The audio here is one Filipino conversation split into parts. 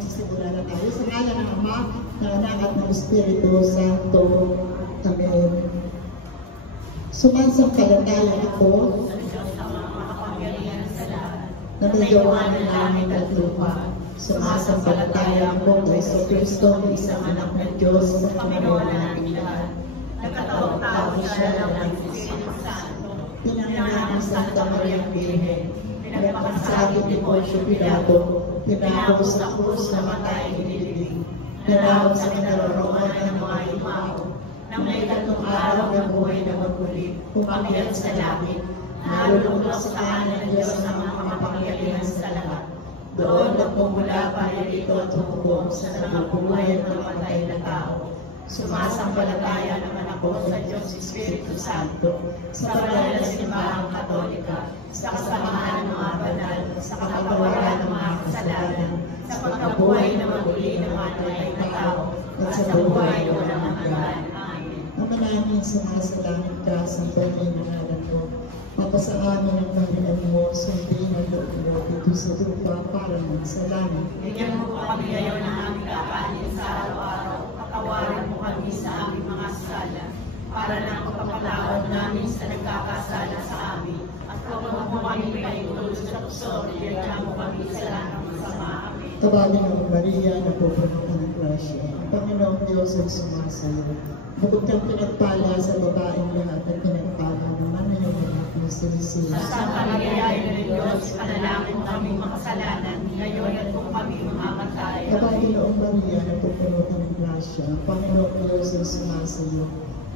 magsisimula na tayo. Sa ngalan ng Ama, ng Anak at ng Espiritu Santo. Amen. Sumasampalataya ako na may gawa ng langit at lupa. Sumasampalataya ako kay Kristo, isang anak ng Diyos sa Panginoon natin lahat. Nagkataon-tao siya ng Espiritu Santo. Pinanganak ng Santa Maria Virgen. Pinagpakasakit ni Poncio Pilato. Pinako sa krus na matay iniliglig. Nanawag sa kinaroroonan ng mga imago. Nang may tatlong araw ng buhay na magmuli, pumakyat sa langit. Nalulunok sa kanan ng Diyos ng mga makapangyarihan sa lahat. Doon nagmumula para dito at hukom sa nabubuhay at namatay na tao. Sumasampalataya naman ako sa Diyos Espiritu Santo, sa banal na simbahang Katolika, sa kasamahan ng mga banal, sa kapatawaran ng mga kasalanan, sa pagkabuhay na maguli ng mga tunay na tao, at sa buhay na walang hanggan. Amen. Ama namin, sumasalangit ka, sambahin ang ngalan mo. Mapasa amin ang Panginoon mo, sundin ang loob mo dito sa lupa para sa langit. Bigyan mo po kami ngayon ng aming kakanin sa araw-araw. Patawarin mo kami sa aming mga sala, para na ang kapapatawad namin sa nagkakasala sa amin. At huwag mo kami paitulog sa tukso, bigyan mo kami sa lahat ng masama. Amen. Tawagin ang Maria na pupuno ka ng grasya. Ang Panginoong Diyos ay sumasayo. Bukod kang pinagpala sa babaeng lahat at pinagpala naman ay ang anak ng Jesus. Sa Santa Maria ng Diyos, panalangin mo kaming makasalanan, ngayon at kung kami mamamatay. Tawagin ang Maria na pupuno ka ng grasya. Ang Panginoong Diyos ay sumasayo.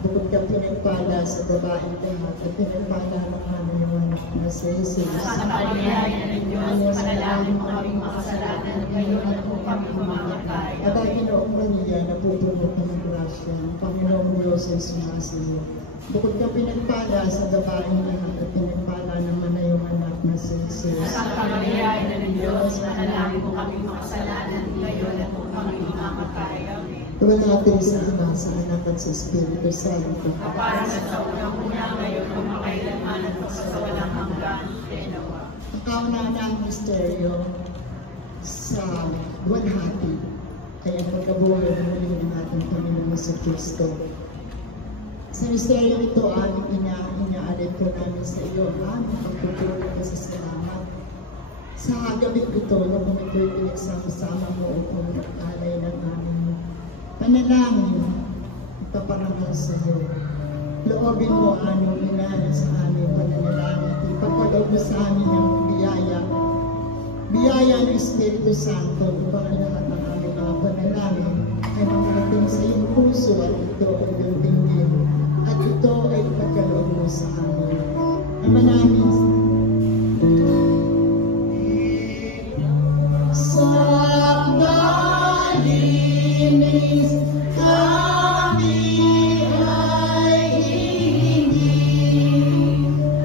Bukod kang pinagpala sa babaeng lahat at pinagpala naman ang anak ng Jesus. Sa Santa Maria ng Diyos, panalangin mo kaming makasalanan, ngayon at kung kami mamamatay. Tawagin ang Maria na pupuno ka ng grasya. Ang Panginoong Diyos ay sumasayo. Bukod kang pinagpala sa babaeng lahat at pinagpala naman ay ang anak ng Jesus. Sa Santa Maria ng Diyos, panalangin mo kaming makasalanan, ngayon at kung kami mamamatay. Amen. Tuwa natin sa Ama, sa Anak at sa Espiritu Santo. Para sa unang-una, ngayon at makailanman at sa walang hanggan. Amen. Ang kauna-unahang misteryo sa buwanhati ay ang pagkabuhay ng muli ng ating Panginoon sa Kristo. Sa misteryo ito, aming inaalay ko namin sa iyo, aming pagpupulong ka sa salamat. Sa gabi ito, na kung ito'y pinagsama-sama mo upang mag-alay ng aming panalangin, ipaparangal sa iyo. Loobin mo aming inaalay sa aming pananalangin, ipapaloob mo sa amin ng biyaya ng Espiritu Santo, upang lahat ng aming mga panalangin ay mamarating sa iyong puso at ito ay gandingin. At ito ay pagkaloob mo sa amin. Ama namin, sa malinis kami ay hindi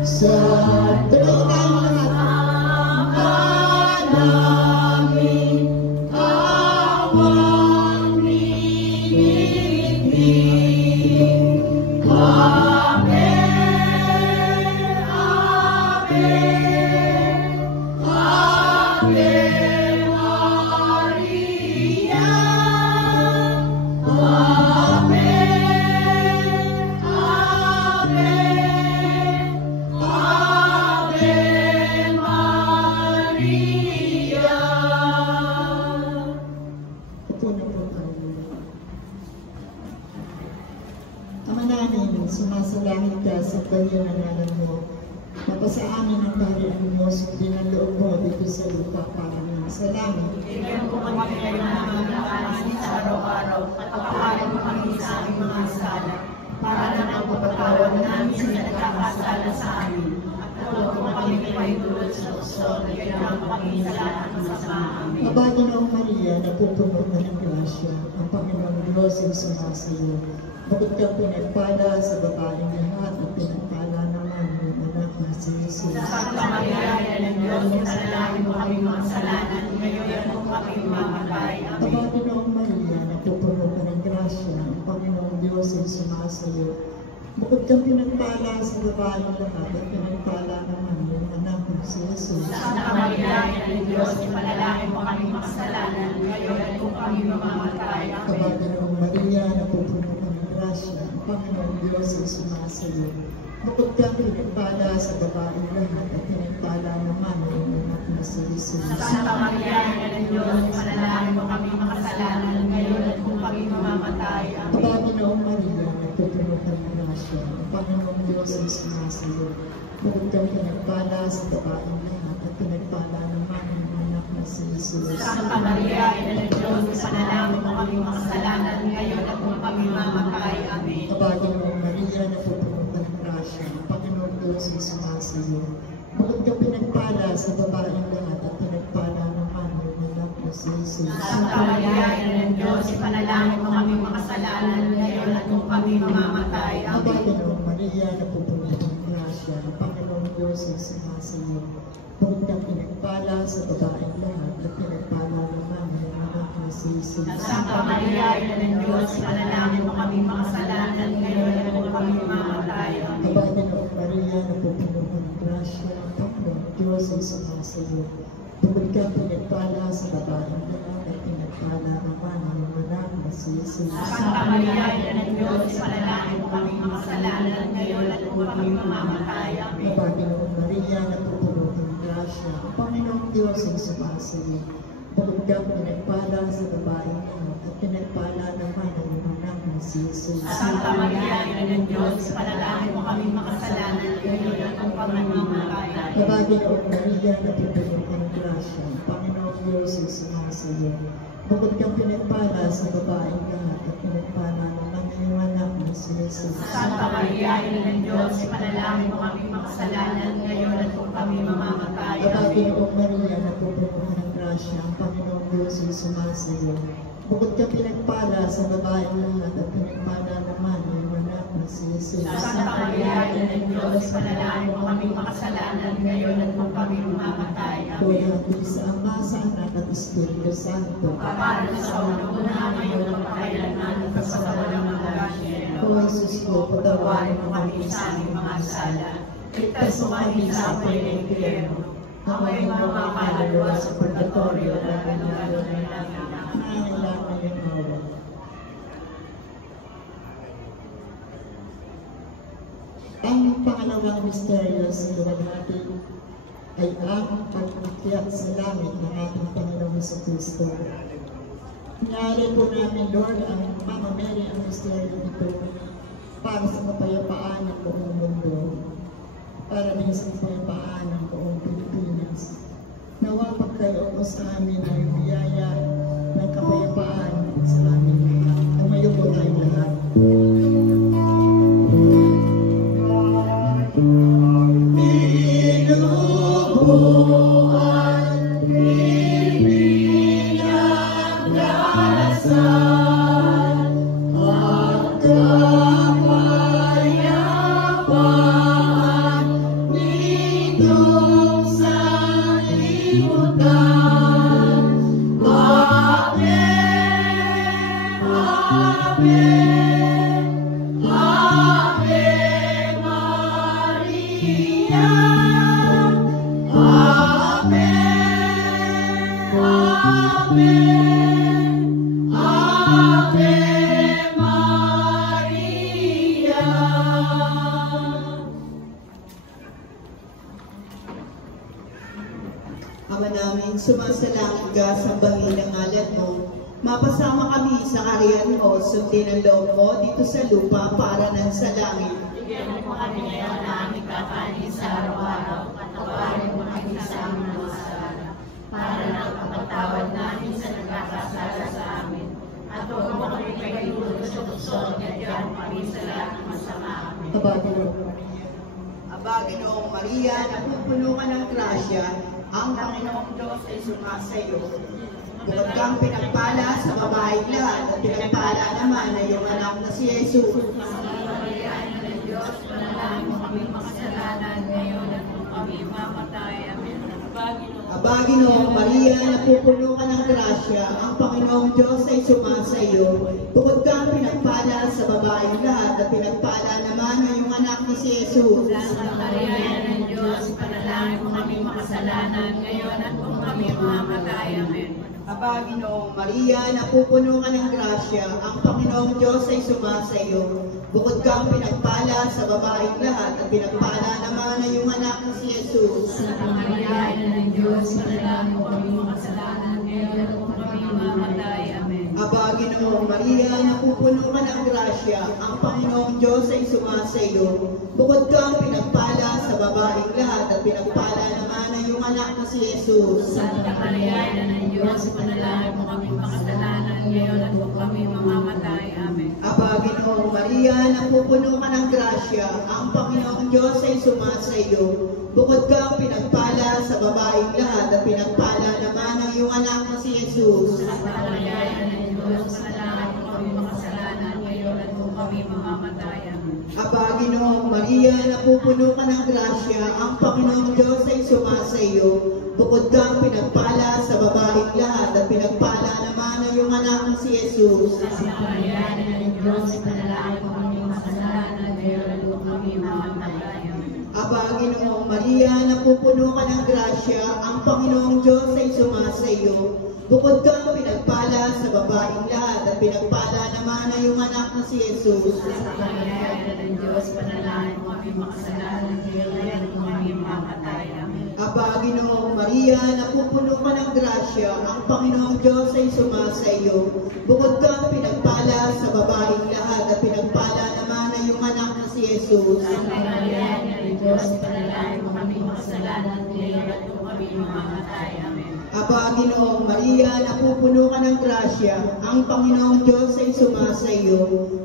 sa tulungan namin awang miniglig. Ave, Ave, Ave Maria. Ave, Ave, Ave Maria. Upo na po tayo. Ama namin, sumasalangit ka sa banyo ng ngalan mo. Mapasa amin ang kaharian mo, sundin ang loob mo dito sa lupa para sa langit. Bigyan mo kami ngayon ng aming kakanin sa araw-araw at pagpapalin mo kami sa aming mga sala, para na ang pagpapatawad namin sa nagkakasala sa amin. At huwag mo kami paitulog sa tukso, bigyan mo kami sa lahat ng masama. Amen. Mabati na ang Maria na pupuno na ng grasya. Ang Panginoong Diyos ay sumasayo. Bukod kang pinagpala sa babaeng lahat at pinagpala naman ng anak na si Jesus. Sa Santa Maria ng Diyos, panalangin mo kami mga kasalanan, ngayon at kung kami mamamatay. Amen. Mabati na ang Maria na pupuno ka ng grasya. Ang Panginoong Diyos ay sumasayo. Bukod kang pinagpala sa babaeng lahat at pinagpala naman yung anak mo si Jesus. Santa Maria, Ina ng Diyos, ipanalangin mo kami makasalanan, ngayon at kung kami mamamatay. Amen. Kabaginoong Maria, napupuno ka ng grasya, ang Panginoong Diyos ay sumasayo. Bukod kang pinagpala sa babaeng lahat at pinagpala naman yung anak mo si Jesus. Santa Maria, Ina ng Diyos, ipanalangin mo kami makasalanan, ngayon at kung kami mamamatay. Amen. Kabaginoong Maria, napupuno ka ng grasya, ang Panginoong Diyos ay sumasayo. Bukod kang pinagpala sa babaeng lahat at pinagpala naman yung anak mo si Jesus. Santa Maria, Ina ng Diyos, ipanalangin mo kami makasalanan, ngayon at kung kami mamamatay. Amen. Kabaginoong Maria, napupuno ka ng grasya, ang Panginoong Diyos ay sumasayo. Bukod kang pinagpala sa babaeng lahat at pinagpala naman yung anak mo si Jesus. Santa Maria, Ina ng Diyos, ipanalangin mo kami makasalanan, ngayon at kung kami mamamatay. Amen. Kabaginoong Maria, napupuno ka ng grasya, ang Panginoong Diyos ay sumasayo. Bukod kang pinagpala sa babaeng lahat at pinagpala naman yung anak mo si Jesus. Santa Maria, Ina ng Diyos, ipanalangin mo kami makasalanan, ngayon at kung kami mamamatay. Amen. Kabaginoong Maria, napupuno ka ng grasya, ang Panginoong Diyos ay sumasayo. Bukod kang pinagpala sa babaeng lahat at pinagpala naman yung anak mo si Jesus. Santa Maria, Ina ng Diyos, ipanalangin mo kami makasalanan, ngayon at kung kami mamamatay. Amen. Kabaginoong Maria, napupuno ka ng grasya, ang Panginoong Diyos ay sumasayo. Bukod kang pinagpala sa babaeng lahat at pinagpala naman yung anak mo si Jesus. Santa Maria, Ina ng Diyos, ipanalangin mo kami makasalanan, ngayon at kung kami mamamatay. Amen. Kabaginoong Maria, napupuno ka ng grasya, ang Panginoong Diyos ay sumasayo. Bukod kang pinagpala sa babaeng lahat at pinagpala naman yung anak mo si Jesus. Santa Maria, Ina ng Diyos, ipanalangin mo kami makasalanan, ngayon at kung kami mamamatay. Amen. Kabaginoong Maria, napupuno ka ng grasya, ang Panginoong Diyos ay sumasayo. Bukod kang pinagpala sa babaeng lahat at pinagpala naman yung anak mo si Jesus. Santa Maria, Ina ng Diyos, ipanalangin mo kami makasalanan, ngayon at kung kami mamamatay. Amen. Tuwalhati sa Ama, sa Anak at Espiritu Santo. Kapara sa una, ngayon at kailanman, at sa walang hanggan. O Jesus ko, Patawarin mo kami sa aming mga sala. Ligtas mo kami sa apoy ng impyerno. Away mo ang mga kaluluwa sa purgatorio na lalo na namin. kailangan ng awa. Ang pangalawang misteryo sa luwalhati ay ang pag-akyat sa langit ng ating Panginoong Jesucristo. Hinahari po namin, Lord, ang Mama Mary ang misteryo nito para sa kapayapaan ng buong mundo, para din sa kapayapaan ng buong Pilipinas. Nawa pagkaroon ko sa amin ang biyaya ng kapayapaan sa aming lahat. Tumayo po tayong lahat. Ama namin, sumasalangit ka sa bangin ng ngalan mo. Mapasama kami sa kariyan mo, sundin ang loob mo dito sa lupa para ng sa langit. Bigyan mo kami ngayon na aming kakanin sa araw-araw. Patawarin mo kami sa aming mga sala, para na kapatawad namin sa nagkakasala sa amin. At huwag mo kami pagkailulo sa tukso, nagyan kami sa lahat ng masama. Amen. Abaginoong Maria, napupuno ka ng grasya, ang Panginoong Diyos ay sumasayo. Bukod kang pinagpala sa babaeng lahat at pinagpala naman ay iyong anak na si Jesus. Maria, Ina ng Diyos, panalangin mo kami makasalanan ngayon at kung kami mamatay. Amen. Abaginoong Maria, napupuno ka ng grasya, ang Panginoong Panginoong Diyos ay sumasayo. Bukod kang pinagpala sa babaeng lahat at pinagpala naman ang iyong anak na si Jesus. Santa Maria ng Diyos, panalangin mo kami makasalanan, ngayon at kung kami mamamatay. Amen. Aba, Ginoong Maria, napupuno ka ng grasya, ang Panginoong Diyos ay sumasayo. Bukod kang pinagpala sa babaeng lahat at pinagpala naman ang iyong anak na si Jesus. Santa Maria ng Diyos, panalangin mo kami makasalanan, ngayon at kung kami mamamatay. Amen. Aba, Ginoong Maria, napupuno ka ng grasya, ang Panginoong Diyos ay sumasayo. Bukod kang pinagpala sa babaeng lahat at pinagpala naman ang iyong anak na si Jesus. Santa Maria ng Diyos, panalangin mo kami makasalanan, ngayon at kung kami mamamatay. Amen. Aba, Ginoong Maria, napupuno ka ng grasya, ang Panginoong Diyos ay sumasayo. Bukod kang pinagpala sa babaeng lahat at pinagpala naman ang iyong anak na si Jesus. Santa Maria ng Diyos, panalangin mo kami makasalanan, ngayon at kung kami mamamatay. Amen. Aba, Ginoong Maria, napupuno ka ng grasya, ang Panginoong Diyos ay sumasayo. Bukod kang pinagpala sa babaeng lahat at pinagpala naman ang iyong anak na si Jesus. Santa Maria ng Diyos, panalangin mo kami makasalanan, ngayon at kung kami mamamatay. Amen. Aba, Ginoong Maria, napupuno ka ng grasya, ang Panginoong Diyos ay sumasayo. Bukod kang pinagpala sa babaeng lahat at pinagpala naman ang iyong anak na si Jesus. Santa Maria ng Diyos, panalangin mo kami makasalanan, ngayon at kung kami mamamatay. Amen. Aba, Ginoong Maria, napupuno ka ng grasya, ang Panginoong Diyos ay sumasayo. Bukod kang pinagpala sa babaeng lahat at pinagpala naman ang iyong anak na si Jesus. Santa Maria ng Diyos, panalangin mo kami makasalanan, ngayon at kung kami mamamatay. Amen. Aba, Ginoong Maria, napupuno ka ng grasya, ang Panginoong Diyos ay sumasayo.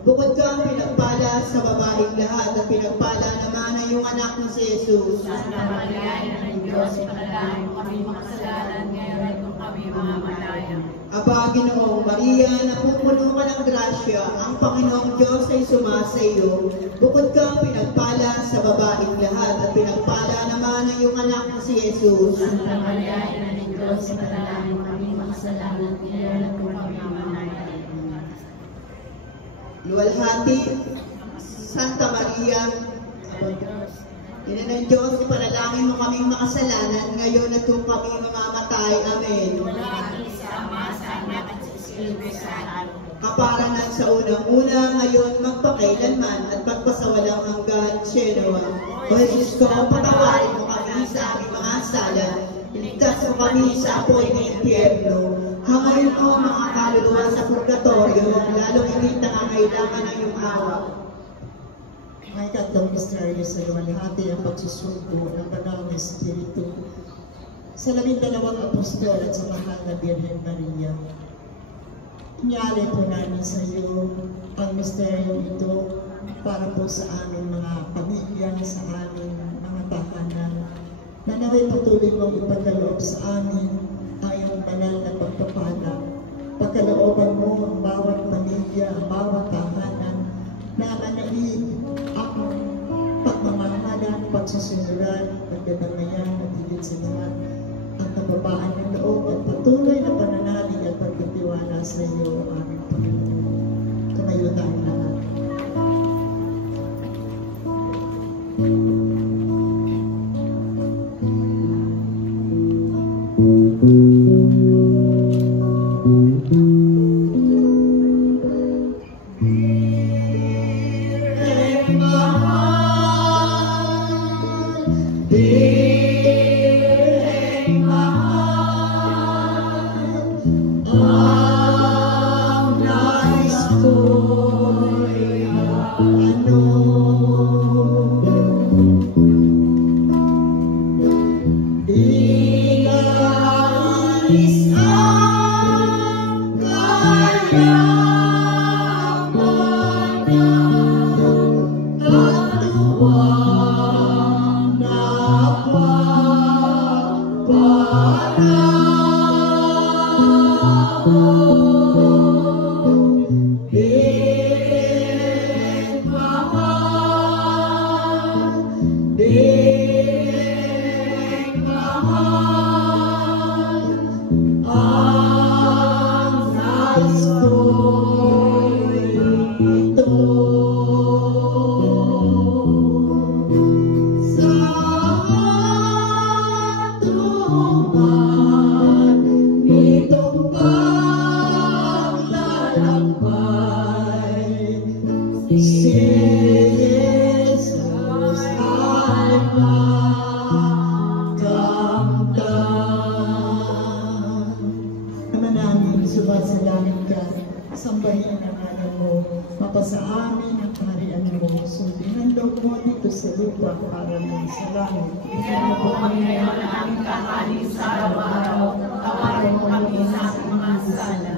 Bukod kang pinagpala sa babaeng lahat at pinagpala naman ang iyong anak na si Jesus. Santa Maria ng Diyos, panalangin mo kami makasalanan, ngayon at kung kami mamamatay. Amen. Aba, Ginoong Maria, napupuno ka ng grasya, ang Panginoong Diyos ay sumasayo. Bukod kang pinagpala sa babaeng lahat at pinagpala naman ang iyong anak na si Jesus. Santa Maria ng Diyos, panalangin mo kami makasalanan, ngayon at kung kami mamamatay. Amen. Luwalhati, Santa Maria, Ina ng Diyos, ipanalangin mo kaming makasalanan ngayon at kung kami mamamatay. Amen. Malaki sa Ama, sa Anak at sa Espiritu Santo. Kaparanan sa unang-una, ngayon magpakailanman at magpasawalang hanggan. Shenoa. O Jesus ko, patawarin mo kami sa aming mga sala. Iligtas mo kami sa apoy ng impyerno. Hangayin mo ang mga kaluluwa sa purgatorio, lalong hindi nangangailangan ng iyong awa. May ikatlong misteryo sa luwalhati ang pagsusundo ng banal na Espiritu sa 12 apostol at sa mahal na Birhen Maria. Inyalay po namin sa iyo ang misteryo ito para po sa aming mga pamilya, sa aming mga tahanan, na naway patuloy mong ipagkaloob sa amin ang iyong banal na pagpapala. Pagkalooban mo ang bawat pamilya, ang bawat tahanan, na manaig ang pagmamahalan, pagsusunod, pagdadamayan at higit sa lahat ang kababaan ng loob at patuloy na pananalig at pagtitiwala sa iyo, aming Panginoon. Tumayo tayong lahat. sumasalangit ka, sambahin ang ngalan mo, mapasa amin ang kaharian mo, sundin ang loob mo dito sa lupa para ng sa langit. Bigyan mo po kami ngayon ng aming kakanin sa araw-araw, tawarin mo kami sa aming mga sala,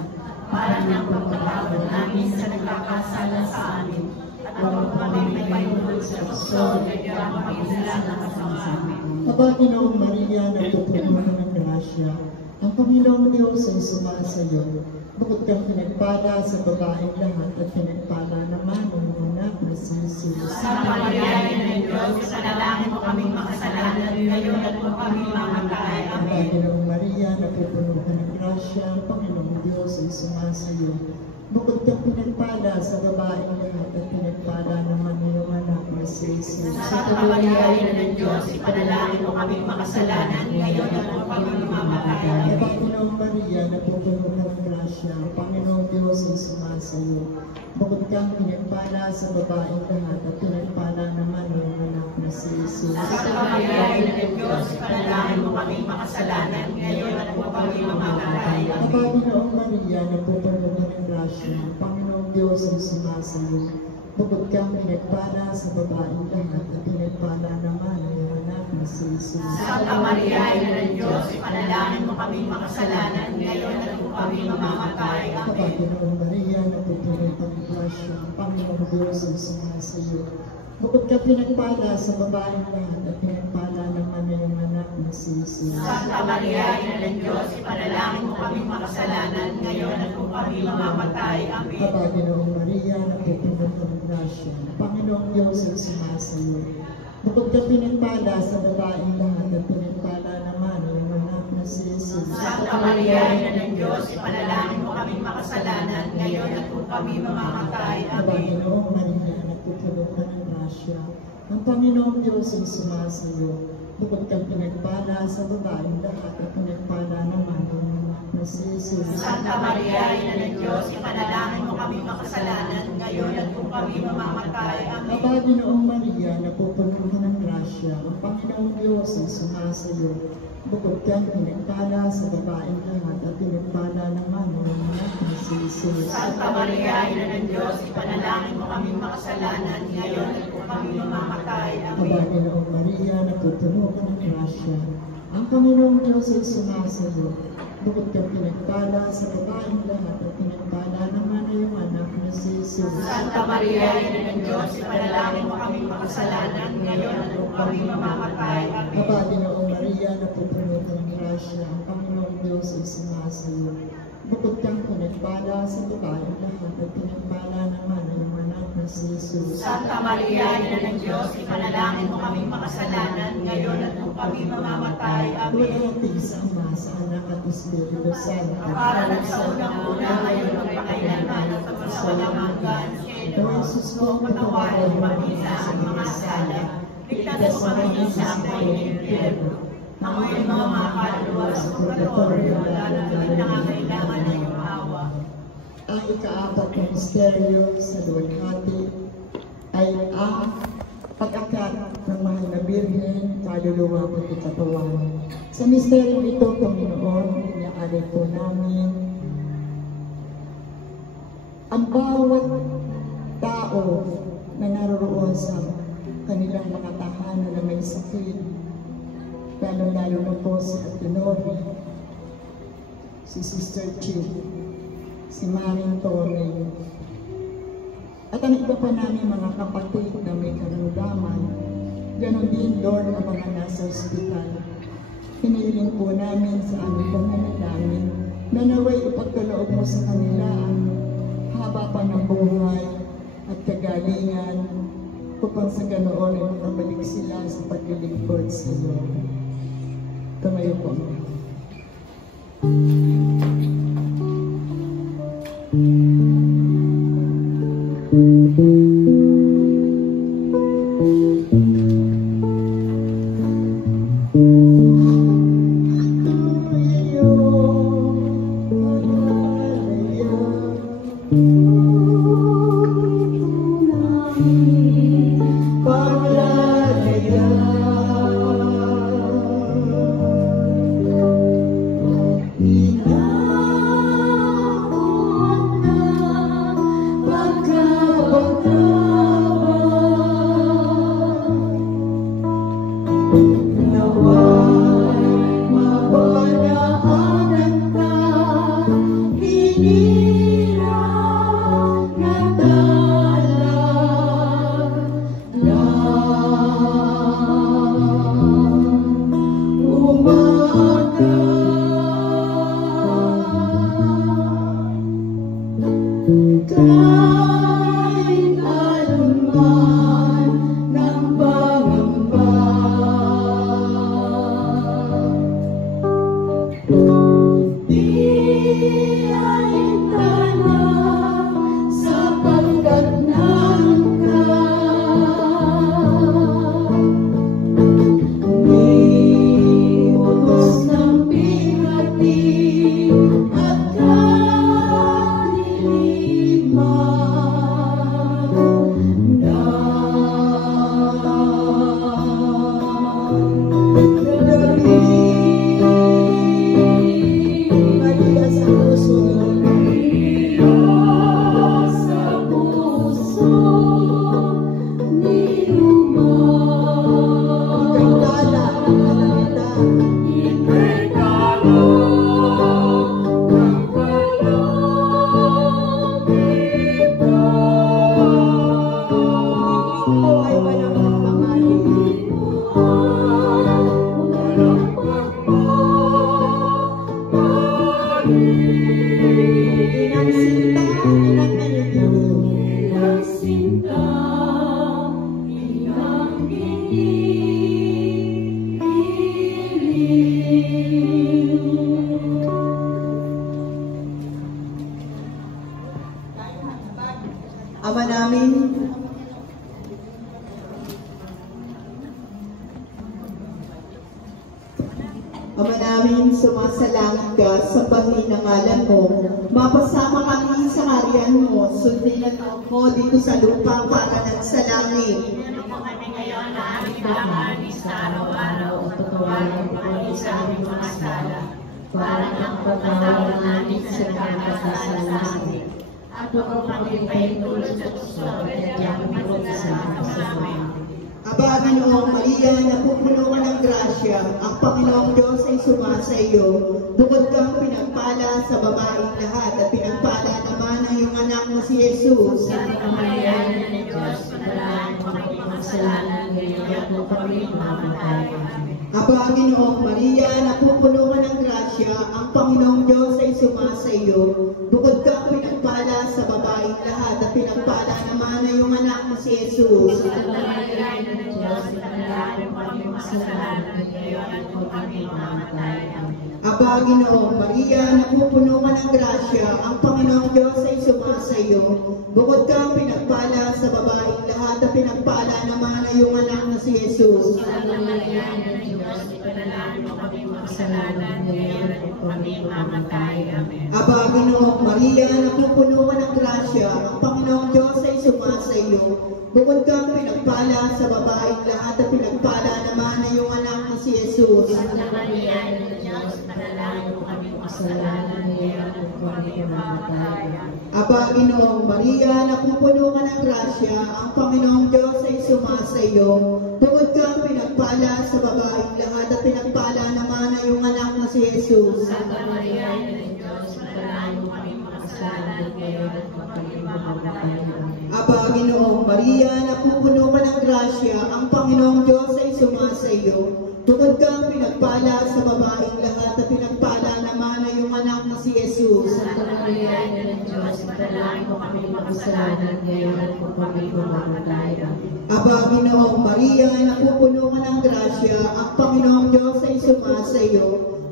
para ng pagpatawad namin sa nagkakasala sa amin, at huwag kami may pahinulog sa puso, bigyan mo kami sa lahat ng amin. Aba, Ginoong Maria, nagpupuno ka ng grasya, ang Panginoong Diyos ay sumasayo. Bukod kang pinagpala sa babaeng lahat at pinagpala naman ang anak na si Jesus. Santa Maria, Ina ng Diyos, ipanalangin mo kaming makasalanan, ngayon at kung kami mamatay. Aba, Amen. Ginoong Maria, nagpupuno ka ng grasya, ang Panginoong Diyos ay sumasayo. Bukod kang pinagpala sa babaeng lahat at pinagpala naman ang iyong anak na si Jesus. Santa Maria, Ina ng Diyos, ipanalangin mo kaming makasalanan, ngayon at kung kami mamatay. Aba, Amen. Ginoong Maria, nagpupuno ka ng grasya, ang Panginoong Diyos ay sumasayo. Bukod kang pinagpala sa babaeng lahat at pinagpala naman ang iyong anak na si Jesus. Santa Maria, Ina ng Diyos, ipanalangin mo kaming makasalanan, ngayon at kung kami mamatay. Aba, Amen. Ginoong Maria, nagpupuno ka ng grasya, ang Panginoong Diyos ay sumasayo. Bukod kang pinagpala sa babaeng lahat at pinagpala naman ang iyong anak na si Jesus. Santa Maria, Ina ng Diyos, ipanalangin mo kaming makasalanan, ngayon at kung kami mamamatay. Aba, Amen. Ginoong Maria, nagpupuno ka ng grasya, ang Panginoong Diyos ay sumasayo. Bukod kang pinagpala sa babaeng lahat at pinagpala naman ang iyong anak na si Jesus. Santa Maria, Ina ng Diyos, ipanalangin mo kaming makasalanan, ngayon at kung kami mamamatay. Amen. Aba, Ginoong Maria, nagpupuno ka ng grasya, ang Panginoong Diyos ay sumasayo. Bukod kang pinagpala sa babaeng lahat at pinagpala naman ang iyong anak na si Jesus. Santa Maria, Ina ng Diyos, ipanalangin mo kaming makasalanan, ngayon at kung kami mamamatay. Aba, Amen. Ginoong Maria, nagpupuno ka ng grasya, ang Panginoong Diyos ay sumasayo. Bukod kang pinagpala sa babaeng lahat at pinagpala naman ang iyong anak na si Jesus. Santa Maria, Ina ng Diyos, ipanalangin mo kaming makasalanan, ngayon at kung kami mamamatay. Amen. Aba, Ginoong Maria, napupuno ka ng grasya, ang Panginoong Diyos ay sumasayo. Bukod kang pinagpala sa babaeng lahat at pinagpala naman ang iyong anak na si Jesus. Santa Maria, Ina ng Diyos, ipanalangin mo kaming makasalanan, ngayon at kung kami mamamatay. Aba, Amen. Ginoong Maria, napupuno ka ng grasya, ang Panginoong Diyos ay sumasayo. Bukod kang pinagpala sa babaeng lahat at pinagpala naman ang iyong anak na si Jesus. Santa Maria, Ina ng Diyos, ipanalangin mo kaming makasalanan, ngayon at kung kami mamamatay. Amen. Aba, Ginoong Maria, napupuno ka ng grasya, ang Panginoong Diyos ay sumasayo. Bukod kang pinagpala sa babaeng lahat at pinagpala naman ang iyong anak na si Jesus. Santa Maria, Ina ng Diyos, ipanalangin mo kaming makasalanan, ngayon at kung kami mamamatay. Amen. Dumating sa Ama, sa Anak at Espiritu Santo. Para sa unang-una, ngayon magpakailanman at sa walang hanggan. O Jesus ko, Patawarin mo kami sa aming mga sala. Ligtas mo kami sa apoy ng impyerno. Nanguyin mo ang mga kaluluwa sa purgatorio, lalo na nangangailangan ng iyong awa. Ang ikaapat na misteryo sa luwalhati ay ang pag-akat ng mahal na Birhen, kaluluwa at katawan. Sa misteryo ito, Panginoon, inaalay po namin ang bawat tao na naroroon sa kanilang mga tahanan na may sakit, lalo-lalo na po si Ate Nori, si Sister Chief, si Maring Tony, at ang iba pa namin mga kapatid na may karamdaman. Ganon din, Lord, ang mga nasa ospital. Hiniling po namin sa aming pananalangin na naway ipagkaloob mo sa kanila ang haba pa ng buhay at kagalingan upang sa ganoon ay makabalik sila sa paglilingkod sa iyo. Tumayo po. Kahit anuman ng pangamba, di aintana sapagkat naroon ka. May utos ng pingati at Ama namin, Ama namin, sumasalangit ka sa ngalan mo. Mapasama kami sa harian mo. Sundin ang loob mo dito sa lupa para ng sa langit. Ano po kami ngayon na aming kakanin sa araw-araw at patawarin mo kami sa aming mga sala para ng pagkatawad namin sa nagkakasala sa amin. At huwag mo kami paintulot sa gusto at kaya kami magkasama sa amin. Aba, Ginoong Maria, napupuno ka ng grasya, ang Panginoong Diyos ay sumasa iyo. Bukod kang pinagpala sa babaeng lahat at pinagpala naman ang iyong anak mo si Jesus. Santa Maria, Ina ng Diyos, panalangin mo kami makasalanan ngayon at kung kami mamamatay. Aba, Ginoong Maria, napupuno ka ng grasya, ang Panginoong Diyos ay sumasa iyo. Bukod kang pinagpala sa babaeng lahat at pinagpala naman ang iyong anak mo si Jesus. Santa Maria, Ina ng Diyos, panalangin mo kami makasalanan ngayon at kung kami mamamatay. Aba, Ginoong Maria, napupuno ka ng grasya, ang Panginoong Diyos ay sumasa iyo. Bukod kang pinagpala sa babaeng lahat at pinagpala naman ang iyong anak na si Jesus. Santa Maria, Ina ng Diyos, ipanalangin mo kami makasalanan ngayon at kung kami mamamatay. Amen. Aba, Ginoong Maria, napupuno ka ng grasya, ang Panginoong Diyos ay sumasa iyo. Bukod kang pinagpala sa babaeng lahat at pinagpala naman ang iyong anak na si Jesus. Santa Maria, Ina ng Diyos, ipanalangin mo kami makasalanan ngayon at kung kami mamamatay. Aba, Ginoong Maria, napupuno ka ng grasya, ang Panginoong Diyos ay sumasa iyo. Bukod kang pinagpala sa babaeng lahat at pinagpala naman ang iyong anak na si Jesus. Santa Maria, Ina ng Diyos, ipanalangin mo kami makasalanan ngayon at kung kami mamamatay. Aba, Ginoong Maria, napupuno ka ng grasya, ang Panginoong Diyos ay sumasa iyo. Bukod kang pinagpala sa babaeng lahat at pinagpala naman ang iyong anak na si Jesus. Santa Maria, Ina ng Diyos, ipanalangin mo kami makasalanan ngayon at kung kami mamamatay. Aba, Ginoong Maria, napupuno ka ng grasya, ang Panginoong Diyos ay sumasa iyo.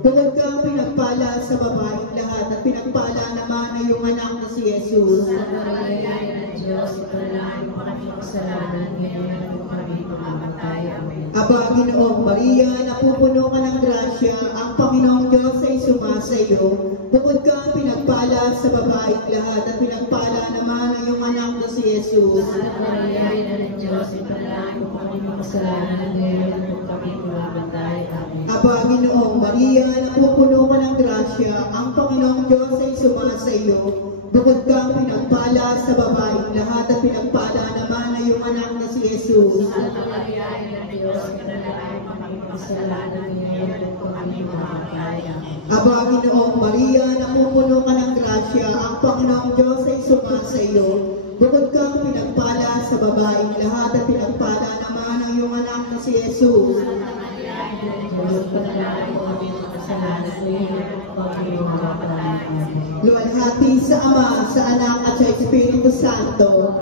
Bukod kang pinagpala sa babaeng lahat at pinagpala naman ang iyong anak na si Jesus. Santa Maria, Ina ng Diyos, ipanalangin mo kami makasalanan ngayon at kung kami mamamatay. Amen. Aba, Ginoong Maria, napupuno ka ng grasya, ang Panginoong Diyos ay sumasa iyo. Bukod kang pinagpala sa babaeng lahat at pinagpala naman ang iyong anak na si Jesus. Santa Maria, Ina ng Diyos, ipanalangin mo kami makasalanan ngayon at kung kami mamamatay. Amen. Aba, Ginoong Maria, napupuno ka ng grasya, ang Panginoong Diyos ay sumasa iyo. Bukod kang pinagpala sa babaeng lahat at pinagpala naman ang iyong anak na si Jesus. Santa Maria, Ina ng Diyos, ipanalangin mo kami makasalanan ngayon at kung kami mamamatay. Amen. Aba, Ginoong Maria, napupuno ka ng grasya, ang Panginoong Diyos ay sumasa iyo. Bukod kang pinagpala sa babaeng lahat at pinagpala naman ang iyong anak na si Jesus. Santa Maria, Ina ng Diyos, ipanalangin mo kami makasalanan ngayon at kung Luwalhati sa Ama, sa Anak at sa Espiritu Santo.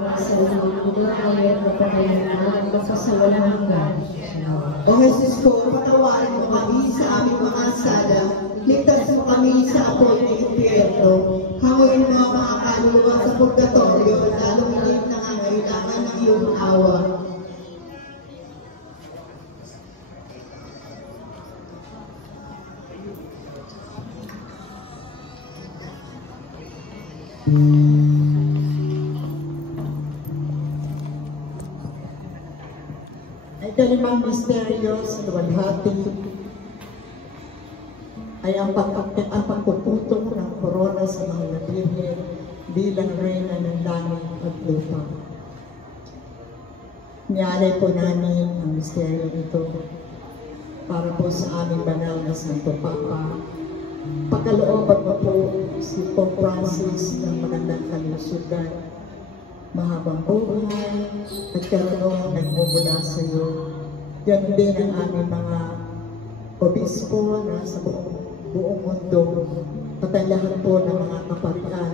O Jesus ko, patawarin mo kami sa aming mga sala. Ligtas mo kami sa apoy ng impyerno. Hanguin mo ang mga kaluluwa sa purgatorio, lalong higit na nangangailangan ng iyong awa. Ang kalimang misteryo sa luwalhati ay ang pagpuputok ng korona sa mga Birhen bilang reyna ng langit at lupa. Niyalay po namin ang misteryo ito para po sa aming banal na Santo Papa. Pagkalooban mo po si Pope Francis ng magandang kalusugan, mahabang buhay at karunong nagmumula sa iyo. Yan din ang aming mga obispo na sa buong mundo at ang lahat po ng mga kapatian,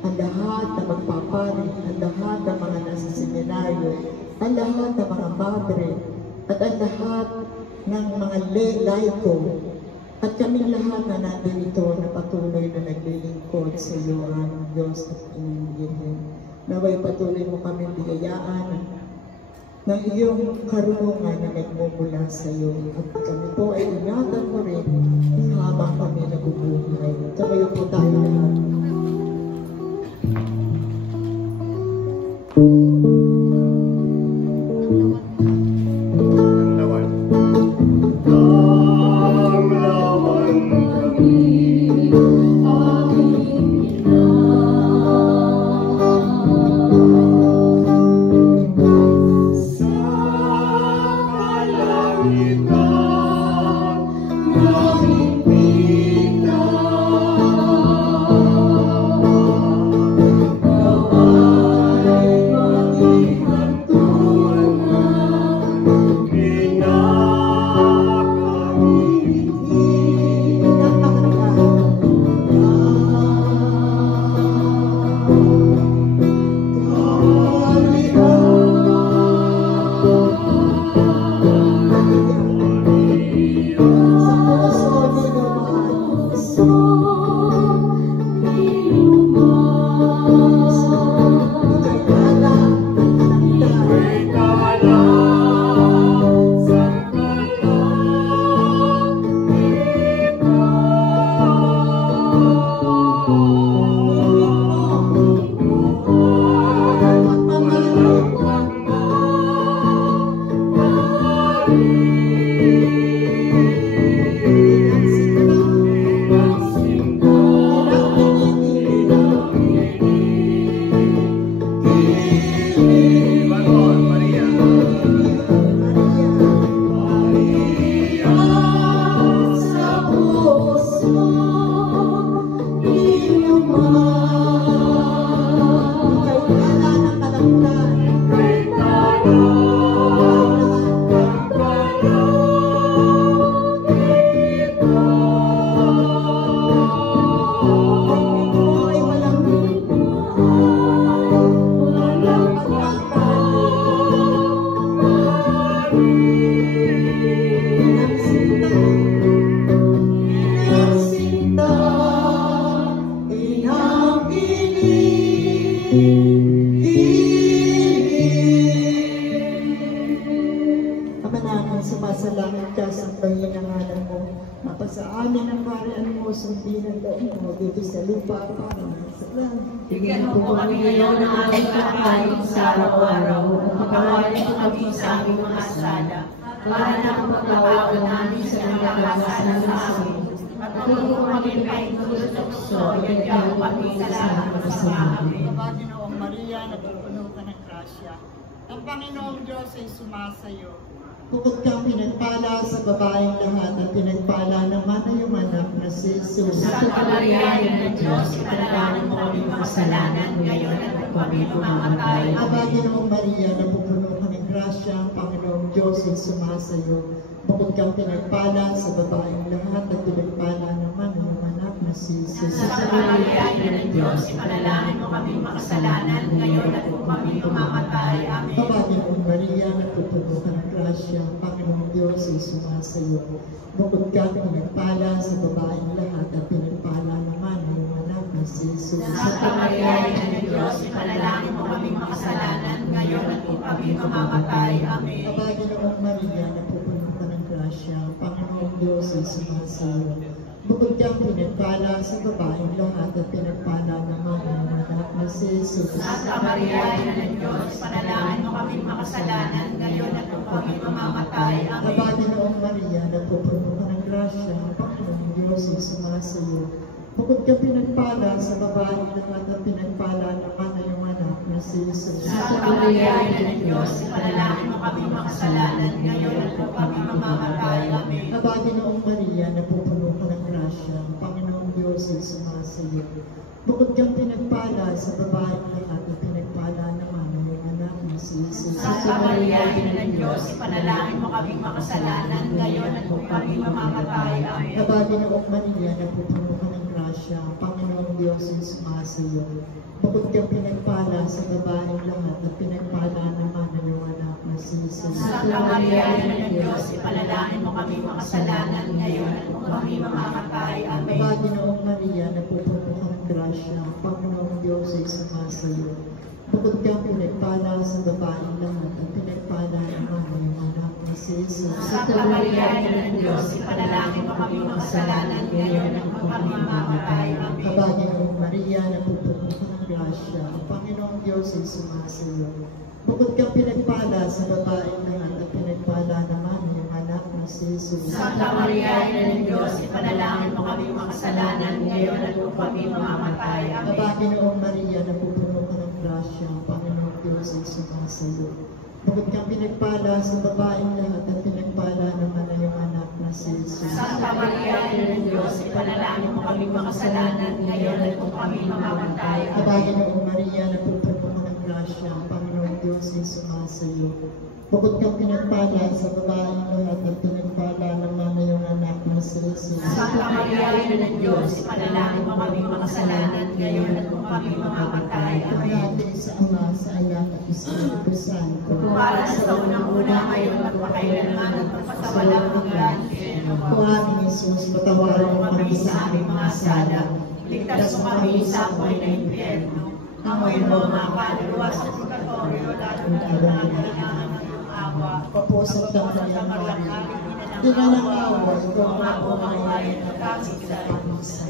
ang lahat na magpapari, ang lahat ng mga nasa seminaryo, ang lahat ng mga padre, at ang lahat ng mga laiko, at kami lahat na nandito na patuloy na naglilingkod sa iyo, ang Diyos at Panginoon. Naway patuloy mo kami biyayaan ng iyong karunungan na nagmumula sa iyo. At kami po ay ingatan mo rin habang kami nabubuhay. Tumayo po tayo lahat. Sumasalangit ka sa panginangalan mo. Mapasa amin ang parian mo, sundin ang loob mo dito sa lupa para sa langit. Bigyan mo po kami ngayon ng aming kakain sa araw-araw. Patawarin mo kami sa aming mga sala. Para na ang pagkawag namin sa nagkakasala sa amin. At kung kami ay tulad sa puso, yan pati sa amin. Panginoong Maria, napupuno ka ng grasya. Ang Panginoong Diyos ay sumasayo. Bukod kang pinagpala sa babaeng lahat at pinagpala naman ay yung anak na si Jesus. Santa Maria, ng Diyos, ipanalangin mo kami makasalanan, ngayon at kung kami pumamatay. Aba, Ginoong Maria, napupuno ka ng grasya, ang Panginoong Diyos ay sumasayo. Bukod kang pinagpala sa babaeng lahat at pinagpala naman ay yung anak na na si Jesus. Santa Maria, Ina ng Diyos, ipanalangin mo kami makasalanan, ngayon at kung kami mamamatay. Amen. Panginoon Maria, napupuno ka ng grasya, Panginoon Diyos ay sumasayo. Bukod ka pinagpala sa babaeng lahat at pinagpala naman ang anak na si Jesus. Santa Maria, Ina ng Diyos, ipanalangin mo kami makasalanan, ngayon at kung kami mamamatay. Amen. Panginoon Maria, napupuno ka ng grasya, Panginoon Diyos ay sumasayo. Bukod ka pinagpala sa babaeng lahat at pinagpala naman ang anak na si Jesus. Santa Maria, Ina ng Diyos, ipanalangin mo kami makasalanan, ngayon at kung kami mamamatay. Amen. Panginoon Maria, napupuno ka ng grasya, Panginoon Diyos ay sumasayo. Bukod ka pinagpala sa babaeng lahat at pinagpala naman ang iyong anak na si Jesus. Santa Maria, Ina ng Diyos, ipanalangin mo kami makasalanan, ngayon at kung kami mamamatay. Amen. Panginoon Maria, napupuno ka ng grasya, Panginoon Diyos ay sumasayo. Bukod kang pinagpala sa babaeng lahat at pinagpala naman ang iyong anak na si Jesus. Santa Maria, Ina ng Diyos, ipanalangin mo kami makasalanan, ngayon at kung kami mamamatay. Amen. Panginoon Maria, napupuno ka ng grasya, Panginoon Diyos ay sumasayo. Bukod kang pinagpala sa babaeng lahat at pinagpala naman ang iyong anak na si Jesus. Santa Maria, Ina ng Diyos, ipanalangin mo kami makasalanan, ngayon at kung kami mamamatay. Amen. Panginoon Maria, napupuno ka ng grasya, Panginoon Diyos ay sumasayo. Bukod kang pinagpala sa babaeng lahat at pinagpala naman ang iyong anak na si Jesus. Santa Maria, Ina ng Diyos, ipanalangin mo kami makasalanan, ngayon at kung kami mamamatay. Amen. Panginoon Maria, napupuno ka ng grasya, Panginoon Diyos ay sumasayo. Bukod kang pinagpala sa babaeng lahat at pinagpala naman ang iyong anak na si Jesus. Santa Maria, Ina ng Diyos, ipanalangin mo kami makasalanan, ngayon at kung kami mamamatay. Amen. Panginoon Maria, napupuno ka ng grasya, Panginoon Diyos ay sumasayo. Bukod kang pinagpala sa babaeng lahat at pinagpala naman ang iyong anak na si Jesus. Santa Maria, Ina ng Diyos, ipanalangin mo kami makasalanan, ngayon at kung kami mamamatay. Amen. Panginoon Maria, napupuno ka ng grasya, Panginoon Diyos ay sumasayo. Bukod kang pinagpala sa babaeng lahat at pinagpala naman ang iyong anak na si Jesus. Santa Maria, Ina ng Diyos, ipanalangin mo kami makasalanan, ngayon at kung kami mamamatay. Amen. Natin sa Ama, sa Anak at Espiritu Santo. Para sa unang-una ngayon at makailanman at magpasawalang hanggan. Kung aming Jesus, patawarin mo kami sa aming mga sala. Ligtas mo kami sa apoy na impyerno. Amoy mo mga kaluluwa sa purgatorio, lalo na nangangailangan ng iyong awa. Papusat ng kanyang Maria. Di na ng awa, ikaw na po Mawawain ngayon at kamigsan.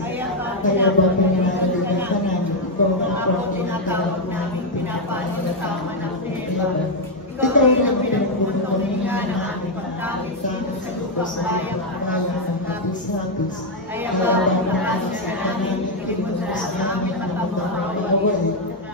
Kaya Kaya ba pinanaligan ka namin, ikaw na mga po po tinatawag namin pinapano na tama ng tema. Ikaw Ikaw rin na ang pinagpuno pinagpuno rin niya nga ng ng aming pagtawid pagtawid sa sa lupang lupang bayang kaya ng kapis-hapis. Kaya ba ang natin na namin ilimod na sa aming matamawaway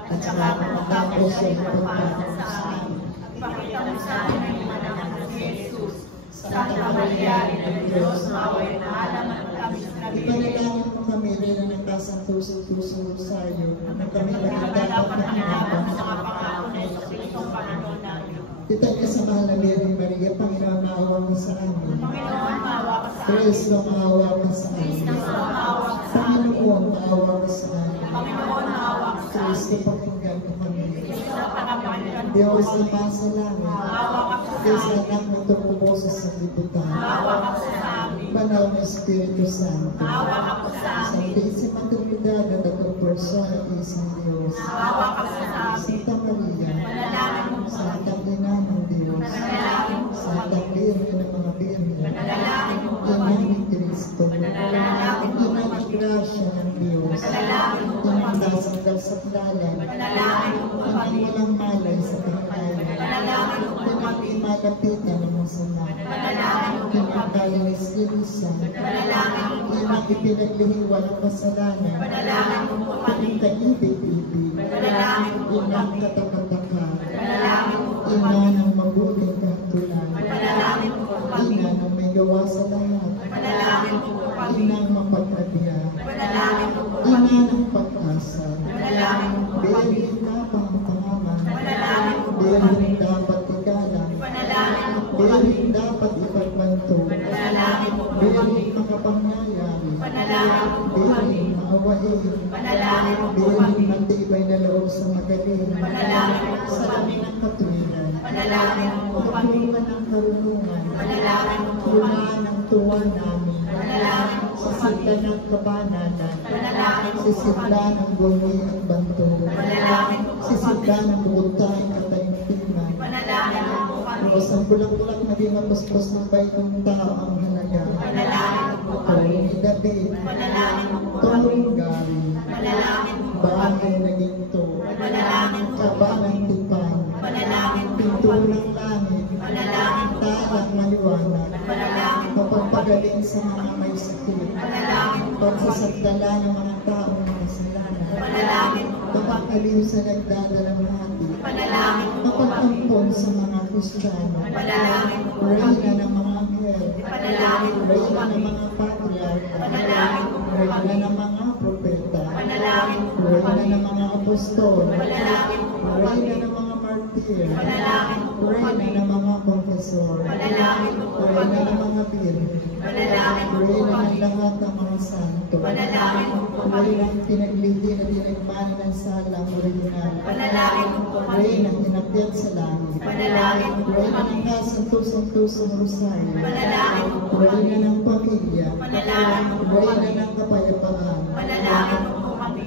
at saka matapos siya ipagpapit sa amin. Ipakita mo sa amin ang iyong anak na si Jesus. Santa Maria, Ina ng Diyos, maway na alam at kami sa nabibigay. Ipanalangin mo kami rin ang nagkasantuso-tuso sa iyo, na kami Kaya dapat dapat ang hinapan na sa mga pangako na sa Kristong Panginoon namin. Kita ka sa mahal na Birheng Maria, Panginoon, maawa mo sa amin. Panginoon, maawa ka sa amin. Kristo, maawa ka sa amin. Kristo, maawa ka sa amin. Panginoon, maawa ka sa amin. Panginoon, maawa ka sa amin. Kristo, pakinggan mo kami. Kristo, pangapanggan mo Diyos kami. na pasa langit, Maawa ka sa Diyos amin. anak na tumubo sa sanlibutan, Maawa ka sa amin. Banal na Espiritu Santo, Maawa ka sa amin. Santísima Trinidad at tatong persona at isang Diyos, Maawa ka sa amin. Santa Maria, Panalangin mo kami. Santang Ina ng Diyos, Panalangin mo kami. Santang Birhen ng mga Birhen, Panalangin mo Ina kami. ni Cristo, Panalangin mo Ina kami. ng grasya ng Diyos, Panalangin mo Ina kami. ng dasal sa plalan, Panalangin mo Ina kami. walang malay sa pagkain, Panalangin mo Ina kami. imalapitan ng masama, Panalangin mo Ina kami. kalinisan, Panalangin mo Ina kami. ipinaglihiwa ng kasalanan, Panalangin mo kami. Ina kaibig-ibig, Panalangin mo Ina kami. katakataka, Panalangin mo Ina kami. ng mabuting kahatulan, Panalangin mo kami. Ina ng may gawa sa lahat, Panalangin mo kami. Ina ng mapagkabya, Panalangin mo Ina kami. ng pag-asa, Panalangin mo kami. Birhen na pangpangaman, Panalangin mo kami. Birhen dapat igalang, Panalangin mo kami. Birhen dapat ipagmanto, Panalangin mo kami. Birhen makapangyayari, Panalangin mo po kami. biring maawain, Panalangin mo po kami. biring matibay na loob sa magaling, Panalangin mo po sa kami. aming katuwiran, Panalangin mo po kami. pagpungan ng karunungan, Panalangin mo po kami. tumaan ang tuwa namin, Panalangin mo po sa kami. sigla ng kabananan, Panalangin mo sa po sigla kami. ng gumi at banto, Panalangin mo po sa sigla kami. ng butay at taimtiman, Panalangin mo po kami. o sa bulak-bulak naging mapuspos ng bayong tao ang halaga. Panalangin mo po kami. Tulong ni David, Panalangin mo po kami. tulong gari, Panalangin mo po kami. bahay na ginto, Panalangin mo po kabangang kami. tipan, Panalangin mo po pinto kami. ng langit, Panalangin mo po talang kami. maliwanag, Panalangin mo po kami. mapagpagaling sa mga may sakit, Panalangin mo po kami. pagsasagdala ng mga taong makasalanan, Panalangin mo po kami. mapagaliw sa nagdadalang hati, Panalangin mo po kami. mapagtampon sa mga Kristiyano, Panalangin mo po reyna kami. ng mga anghel, Panalangin mo po reyna ng kami. mga patriarka, Panalangin mo po reyna kami. ng mga propeta, Panalangin mo po reyna kami. ng mga apostol, Panalangin mo po kami. reyna ng mga martir, Panalangin mo po reyna kami. ng mga confessor, Panalangin mo po reyna kami. ng mga birhen, Panalangin mo po reyna kami. ng lahat ng mga santo, Panalangin mo po kami. reyna ng tinaglidi na tinagmana ng salang original, Panalangin mo po kami. reyna ng tinakyat sa langit, Panalangin mo po reyna kami. ng kasanto-santosong rosaryo, Panalangin mo po kami. reyna ng pamilya, Panalangin mo po reyna kami. ng kapayapaan, Panalangin mo po kami.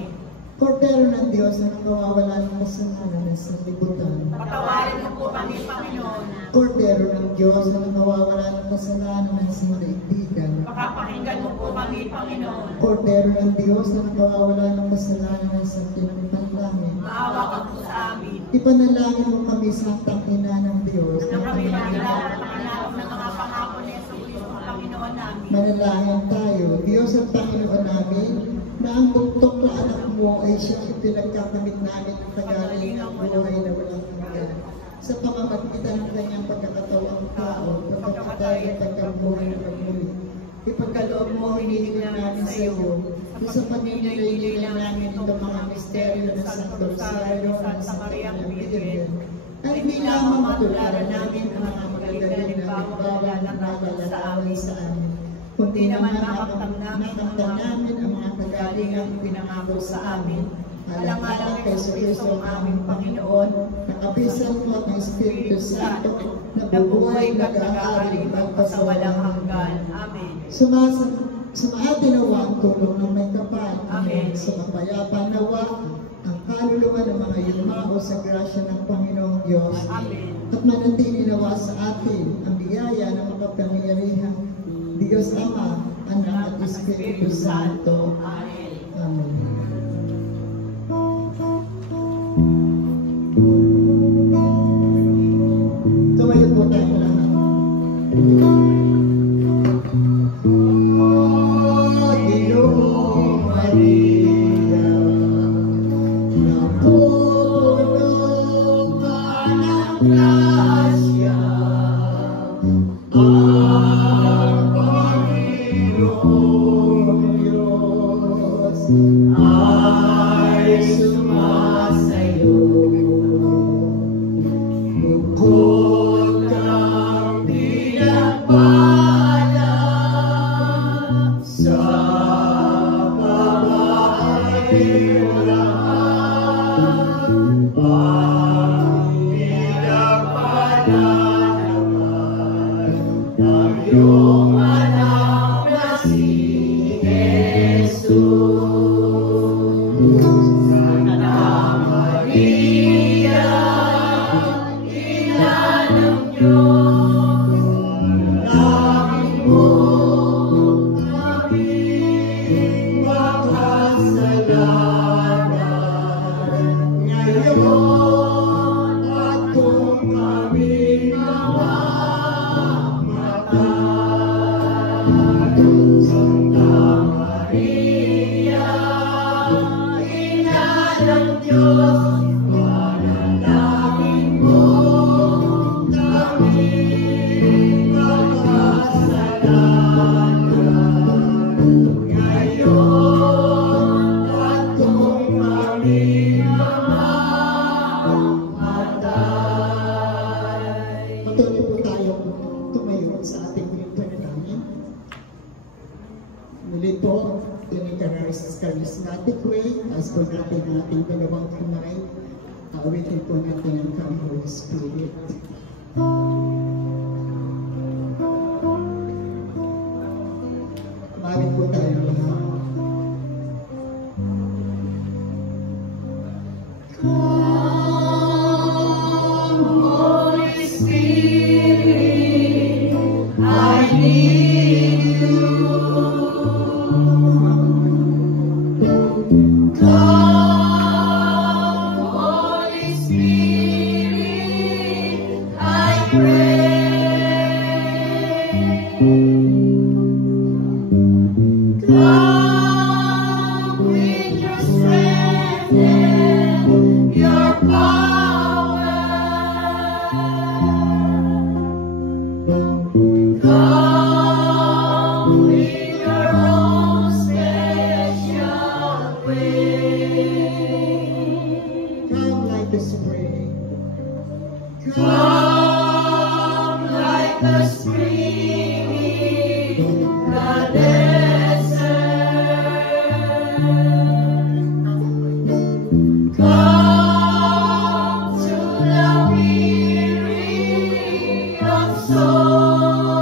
Kordero ng Diyos na nakawawala ng kasalanan ng sanlibutan. Patawarin mo po kami, Panginoon. Kordero ng Diyos na nakawawala ng kasalanan ng sanlibutan. Makapakinggan mo po kami, Panginoon. Kordero ng Diyos na nakawawala ng kasalanan ng sanlibutan. Maawa ka po sa amin. Ipanalangin mo kami sa Ina ng Diyos. Na kami maglalaro ng anak ng mga pangako ni Jesucristo, Panginoon namin. Manalangin tayo, Diyos at Panginoon namin, na ang bugtok na anak mo ay siyang ipinagkakamit namin ng kagaling ng buhay na walang hanggan. Sa pamamagitan ng kanyang pagkakatawang tao, pagkakatay at pagkabuhay na pagmuli. Ipagkaloob mo, hinihiling namin sa iyo, sa paninilay lang namin itong mga misteryo ng Santo Rosario at Santa Maria Virgen, na hindi lamang matularan namin ang mga magagaling na halimbawa ng naglalarawan sa amin, kundi naman makamtan namin ang mga kagalingang pinangako sa amin. Alang-alang kay Kristo ang aming Panginoon, nakapisan mo ang Espiritu Santo, na bubuhay nag-aaring magpasawalang hanggan. Amen. Sumaatin nawa ang tulong ng may kapal. Amen. Sumapayapa nawa ang kaluluwa ng mga yumao sa grasya ng Panginoong Diyos. Amen. At manatili nawa sa atin ang biyaya ng makapangyarihang Diyos Ama, Anak at Espiritu Santo. Amen. Amen. Tumayo po tayo lahat. Ginoo Maria, napuno ka ng grasya, ang Panginoong Diyos ay sumasayo. Bukod kang pinagpala sa kabailan, ang pinagpala naman ng iyong anak na si Jesus. Santa Maria, Ina ng Diyos, dalangin mo kaming makasalanan, ngayon at kung kami namamatay. Santa Maria, Ina ng Diyos, panalangin mo kami makasalanan, ngayon at kung kami namamatay. Patuloy po tayo tumayo sa ating panalangin. Awitin po natin ang Come Holy Spirit. Mawit po tayo lahat. Come, Holy Spirit, I need you. Come, Holy Spirit, I pray. Come with your strength and your power. Come with your own special way. Come like the spring. Come like the spring in the desert. Come to the weary of souls.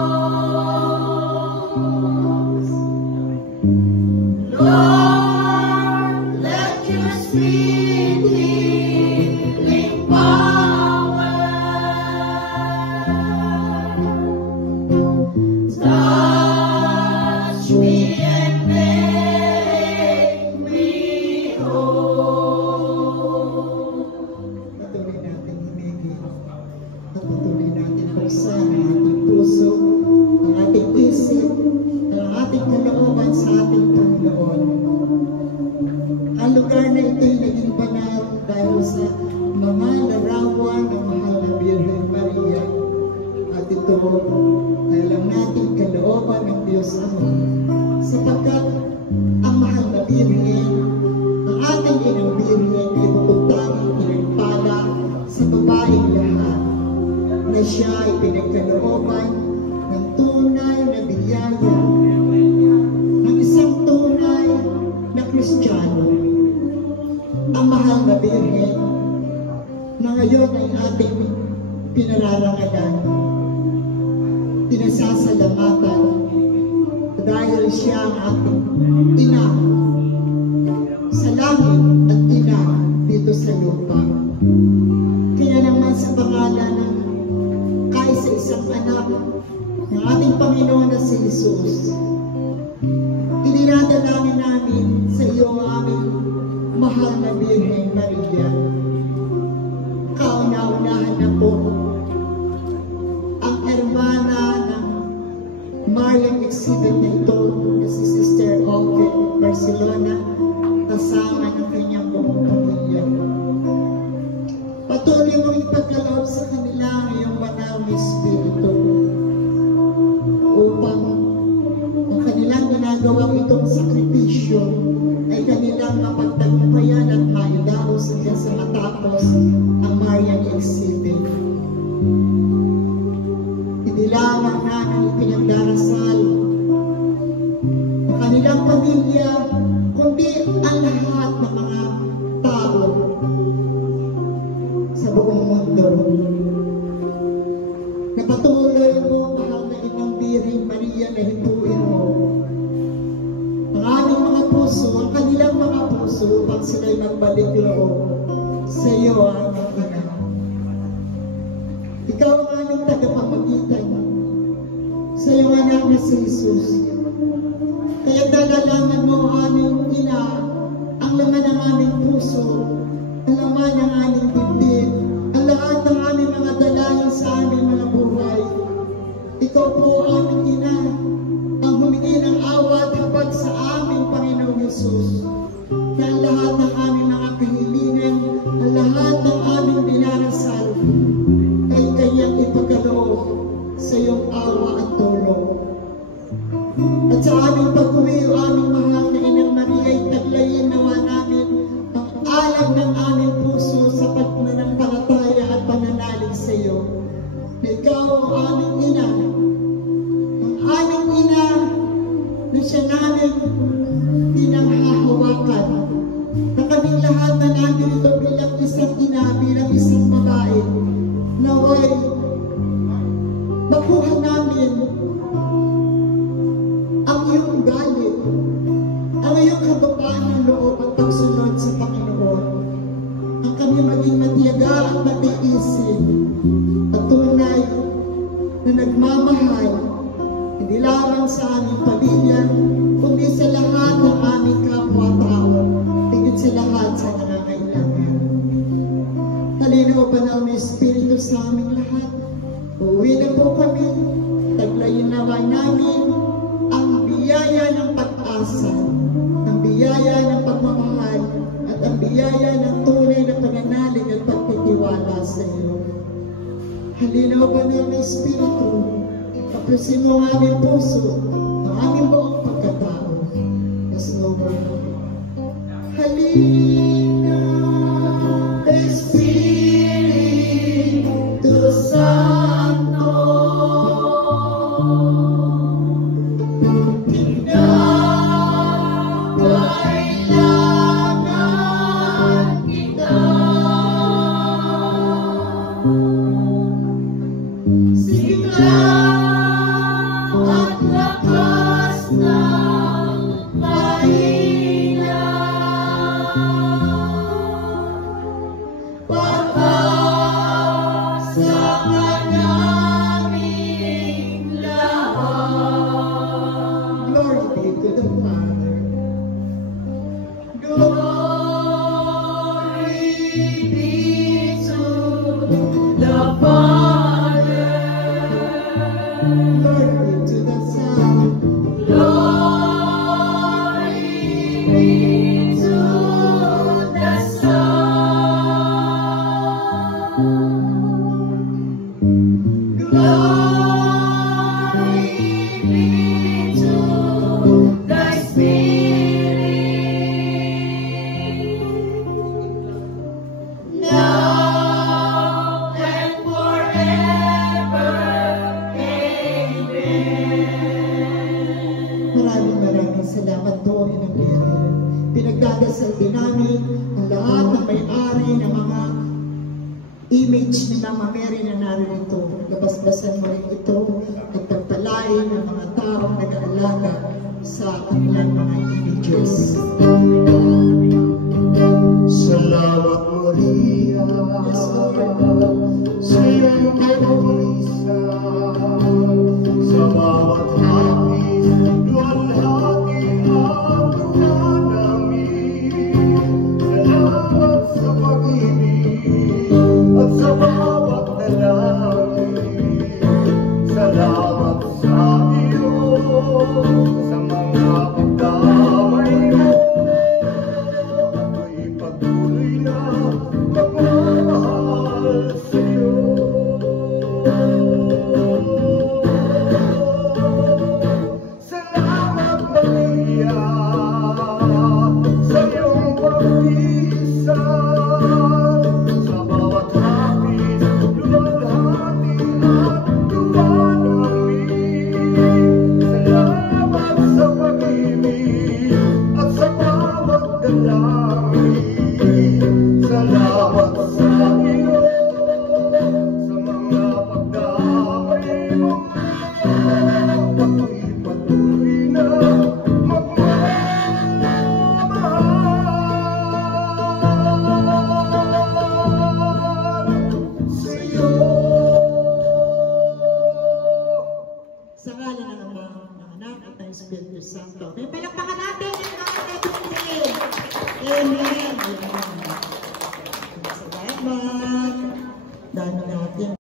Lord, let your sweet healing power touch me and make me whole. Patuloy natin humigil. At patuloy natin buksan ang ating puso, ang ating isip, ang ating kalooban sa ating Panginoon. Ang lugar na ito'y naging banal dahil sa mga larawan ng mahal na Birhen Maria. At ito ay alam natin kalooban ng Diyos Ama, sapagkat ang mahal na Birhen, ang ating inang Birhen ay pupuntang pinagpala sa babaeng lahat, na siya ay pinagkalooban ng tunay na biyaya, ng isang tunay na Kristiyano. Ang mahal na Birhen na ngayon ay ating pinararangalan, pinasasalamatan dahil siya ang ating ina sa langit at ina dito sa lupa. Kaya naman sa pangalan ng kaisa-isang anak ng ating Panginoon na si Jesus, dinadalangin namin sa iyo ang aming mahal na Birhen Maria. Kauna-unahan na po ang hermana ng Marian Exhibit na ito na si Sister Olga Barcelona, kasama ng kanyang buong pamilya. Patuloy mong ipagkaloob sa kanila ang iyong banal na Espiritu upang ang kanilang ginagawang itong sakripisyo ay kanilang mapagtagumpayan at maidaos hanggang sa matapos ang Marian Exhibit. Hindi lamang namin ipinagdarasal ang kanilang pamilya, kundi ang lahat ng mga tao sa buong mundo. Na patuloy mo, mahal na Inang Birhen Maria, na hintuin mo ang aming mga puso, ang kanilang mga puso, upang sila'y magbalik loob sa iyo, aming anak. Ikaw ang aming tagapamagitan sa iyong anak na si Jesus. Kaya dalalaman mo, aming ina, ang laman ng aming puso, ang laman ng aming dibdib, ang lahat ng aming mga dalangin sa aming mga buhay. Ikaw po, aming ina, ang humingi ng awa at habag sa aming Panginoong Jesus. Na ang lahat ng aming mga kahilingan, ang lahat ng aming dinarasal, ay kanyang ipagkaloob sa iyong awa at tulong. At sa aming pag-uwi, o aming mahal na Inang Maria, ay taglayin nawa namin ang alam ng aming puso sa pagmanampalataya at pananalig sa iyo. Na ikaw ang aming ina, na siya namin pinanghahawakan, na kaming lahat na namin ito bilang isang ina, naway makuha namin ang iyong galit, ang iyong kababaan ng loob at pagsunod sa Panginoon. Ang kami maging matiyaga at matiisin, patunay na nagmamahal, hindi lamang sa aming pamilya, kundi sa lahat ng aming kapwa-tao, tigit sa lahat sa nangangailangan. Kalinaw ba ng Espiritu sa aming lahat? Uuwi na po kami, taglayin nawa namin ang biyaya ng pag-asa, ang biyaya ng pagmamahal, at ang biyaya ng tunay na pananalig at pagtitiwala sa iyo. Halinaw ba ng Espiritu? Kapusin mo ang aming puso, ang aming buong pagkatao. Yes, Lord. Halina, Espiritu Santo. Kailangan kita. Sigla at lakas ng mahina, pag-asa ka naming lahat. Glory be to the Father. Glory be to the Father. Glory to the Son. Glory be to the Son. Glory be to the Spirit. Now and forever. Maraming salamat po, Inang Mary. Pinagdadasal din namin ang lahat ng may-ari ng mga image ni Mama Mary na narito. Gabasbasan mo rin ito at pagpalain ng mga taong nag-aalaga sa kanilang mga images. Salamat Maria, sa iyong kaisa, sa bawat hapis, luwalhati ang tuwa namin. Salamat sa pag-ibig at sa bawat dalangin. Salamat sa iyo, sa mga pagdamay mo. Ako'y patuloy na magmamahal sa iyo. Salamat Maria, sa iyong pag-iisang, sa bawat hapis, luwalhati at tuwa namin. Salamat sa pag-ibig at sa bawat dalangin. Salamat sa iyo, sa mga pagdamay mo. Ako'y patuloy na magmamahal sa iyo. Sa ngalan ng Ama, ng Anak at ng Espiritu Santo. May palakpakan natin ang mga kapatid. Amen. Salamat.